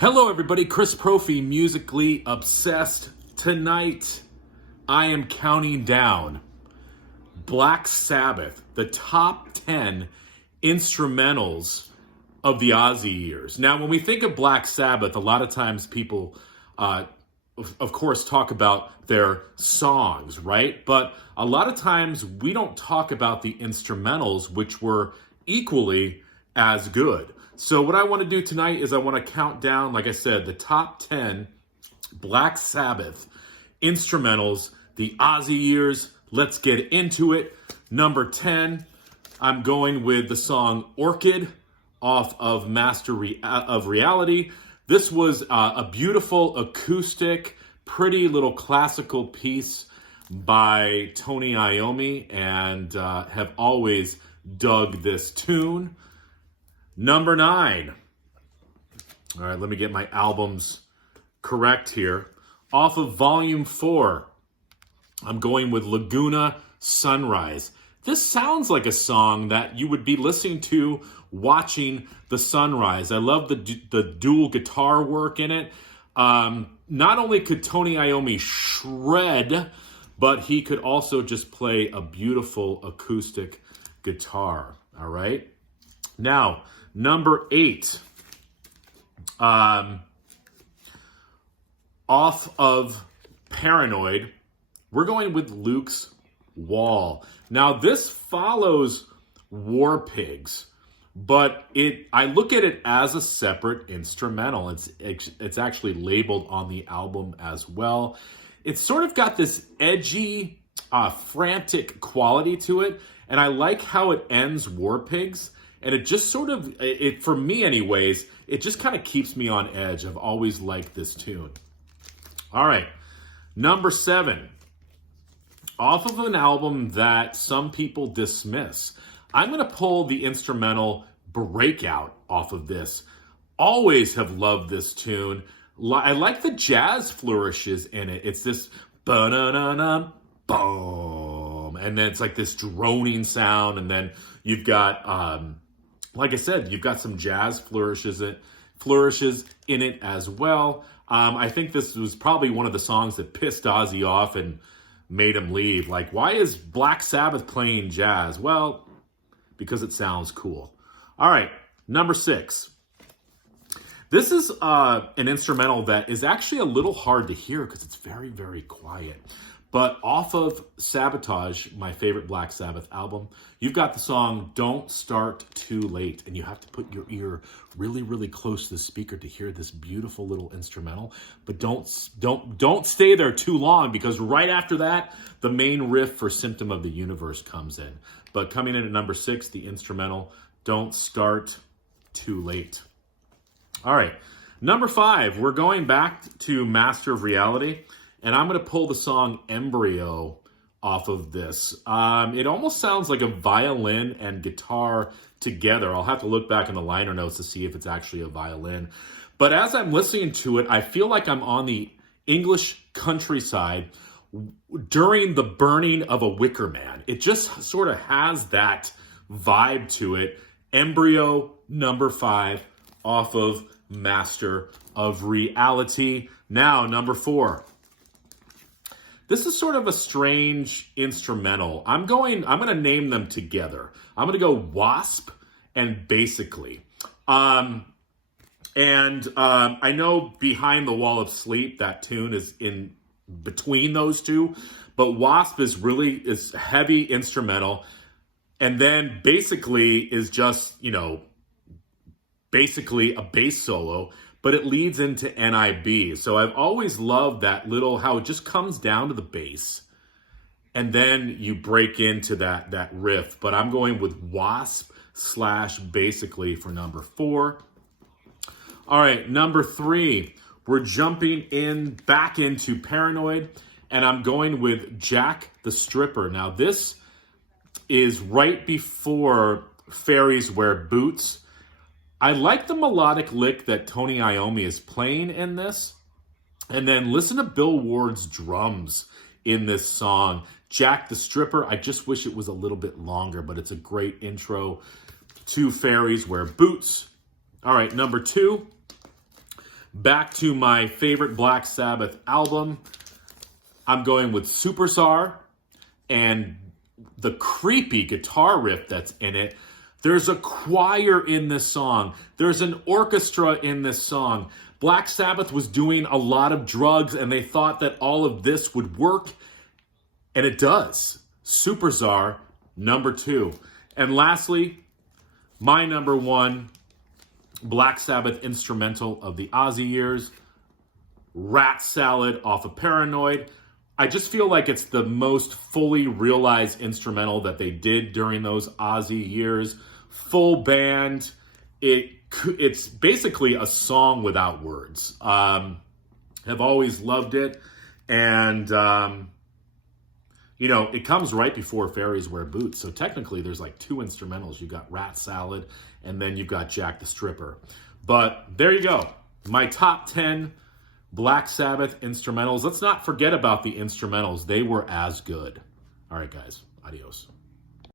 Hello everybody, Chris Profi, Musically Obsessed. Tonight, I am counting down Black Sabbath, the top 10 instrumentals of the Ozzy years. Now, when we think of Black Sabbath, a lot of times people, of course, talk about their songs, right? But a lot of times we don't talk about the instrumentals, which were equally as good. So what I want to do tonight is I want to count down, like I said, the top 10 Black Sabbath instrumentals, the Ozzy years. Let's get into it. Number 10, I'm going with the song Orchid off of Master of Reality. This was a beautiful acoustic, pretty little classical piece by Tony Iommi, and have always dug this tune. Number 9. All right, let me get my albums correct here. Off of Volume 4, I'm going with Laguna Sunrise. This sounds like a song that you would be listening to watching the sunrise. I love the dual guitar work in it. Not only could Tony Iommi shred, but he could also just play a beautiful acoustic guitar. All right. Now, number 8. Off of Paranoid, we're going with Luke's Wall. Now, this follows War Pigs, but I look at it as a separate instrumental. It's actually labeled on the album as well. It's sort of got this edgy, frantic quality to it, and I like how it ends War Pigs. And it just sort of, for me anyways, it just kind of keeps me on edge. I've always liked this tune. All right, number 7. Off of an album that some people dismiss, I'm going to pull the instrumental Breakout off of this. Always have loved this tune. I like the jazz flourishes in it. It's this ba-na-na-na, boom, and then it's like this droning sound, and then you've got, like I said, you've got some jazz flourishes in it as well. I think this was probably one of the songs that pissed Ozzy off and made him leave. Like, why is Black Sabbath playing jazz? Well, because it sounds cool. All right, number 6. This is an instrumental that is actually a little hard to hear because it's very, very quiet. But off of Sabotage, my favorite Black Sabbath album, you've got the song Don't Start Too Late. And you have to put your ear really, really close to the speaker to hear this beautiful little instrumental. But don't stay there too long, because right after that, the main riff for Symptom of the Universe comes in. But coming in at number 6, the instrumental Don't Start Too Late. All right, number 5, we're going back to Master of Reality. And I'm going to pull the song Embryo off of this. It almost sounds like a violin and guitar together. I'll have to look back in the liner notes to see if it's actually a violin. But as I'm listening to it, I feel like I'm on the English countryside during the burning of a wicker man. It just sort of has that vibe to it. Embryo, number 5, off of Master of Reality. Now, number 4. This is sort of a strange instrumental. I'm going to name them together. I'm going to go Wasp and Basically. I know Behind the Wall of Sleep, that tune is in between those two, but Wasp is heavy instrumental. And then Basically is just, basically a bass solo, but it leads into NIB. So I've always loved that little, how it just comes down to the bass, and then you break into that riff. But I'm going with Wasp / Basically for number 4. All right, number 3, we're jumping back into Paranoid, and I'm going with Jack the Stripper. Now this is right before Fairies Wear Boots. I like the melodic lick that Tony Iommi is playing in this. And then listen to Bill Ward's drums in this song. Jack the Stripper, I just wish it was a little bit longer, but it's a great intro to Fairies Wear Boots. All right, number 2. back to my favorite Black Sabbath album. I'm going with Superstar and the creepy guitar riff that's in it. There's a choir in this song. There's an orchestra in this song. Black Sabbath was doing a lot of drugs, and they thought that all of this would work, and it does. Superstar, number 2. And lastly, my number 1 Black Sabbath instrumental of the Ozzy years, Rat Salad off of Paranoid. I just feel like it's the most fully realized instrumental that they did during those Ozzy years. Full band. It's basically a song without words. Have always loved it. And, it comes right before Fairies Wear Boots. So technically there's like 2 instrumentals. You've got Rat Salad and then you've got Jack the Stripper. But there you go. My top 10 Black Sabbath instrumentals. Let's not forget about the instrumentals. They were as good. All right, guys. Adios.